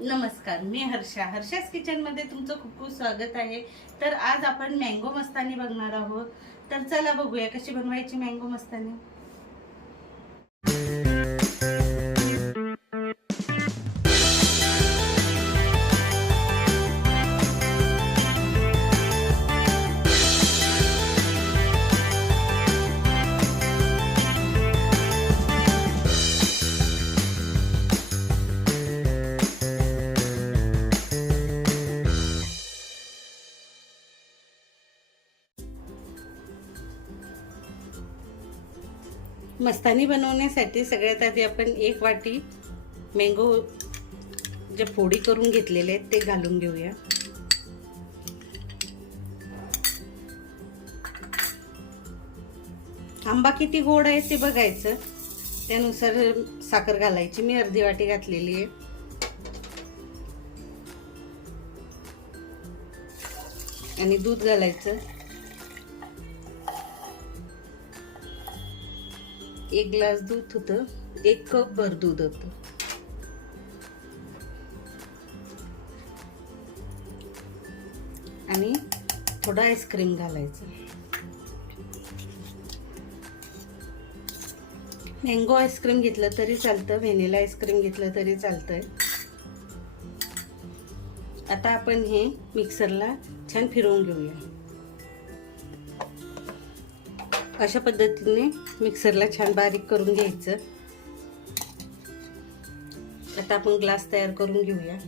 नमस्कार, मी हर्षास किचन मध्ये तुमचं खूप खूप स्वागत आहे। तर आज आपण मँगो मस्तानी बघणार आहोत। तर चला बघूया कशी बनवायची मँगो मस्तानी। मस्तानी बनवण्यासाठी सगळ्यात आधी आपण एक वाटी मँगो जे फोडी करून घेतलेले आहेत ते घालून घेऊया। आंबा किती गोड आहे ते बघायचं, त्यानुसार साखर घालायची। मी अर्धी वाटी घातलेली आहे। आणि दूध घालायचं, 1 ग्लास दूध होतं, 1 कप भर दूध होतं। आणि थोडं आईस्क्रीम घालायचं। मँगो आईस्क्रीम घेतलं तरी चालतं, व्हॅनिला आईस्क्रीम घेतलं तरी चालतंय। आता आपण हे मिक्सरला छान फिरवून घेऊया। अशा पद्धतीने मिक्सरला छान बारीक करून घ्यायचं। आता आपण ग्लास तयार करून घेऊया।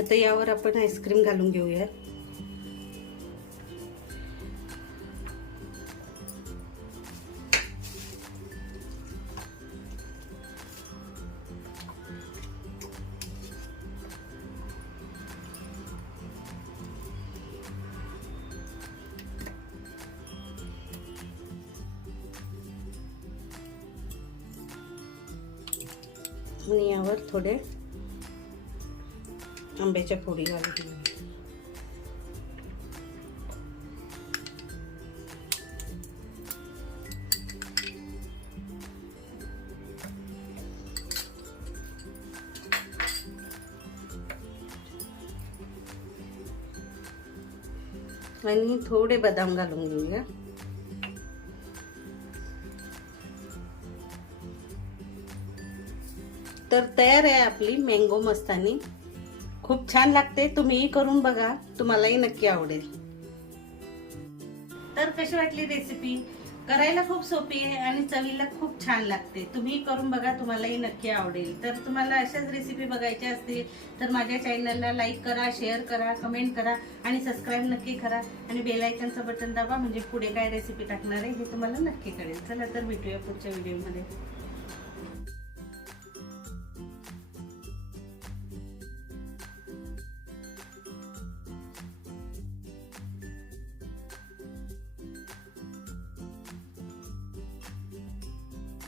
आता यावर आपण आईस्क्रीम घालून घेऊया। आणि यावर थोडे आंब्याच्या फोडी घालून घेऊया। आणि थोडे बदाम घालून घेऊया। तर तयार आहे आपली मँगो मस्तानी। खूप छान लागते, तुम्हीही करून बघा, तुम्हालाही नक्की आवडेल। तर कशी वाटली रेसिपी? करायला खूप सोपी आहे आणि चवीला खूप छान लागते। तुम्ही करून बघा, तुम्हालाही नक्की आवडेल। तर तुम्हाला अशाच रेसिपी बघायच्या असतील तर माझ्या चॅनलला लाईक करा, शेअर करा, कमेंट करा आणि सबस्क्राईब नक्की करा। आणि बेल आयकॉनचं बटन दाबा, म्हणजे पुढे काय रेसिपी टाकणार आहे हे तुम्हाला नक्की कळेल। चला तर भेटूया पुढच्या व्हिडिओमध्ये।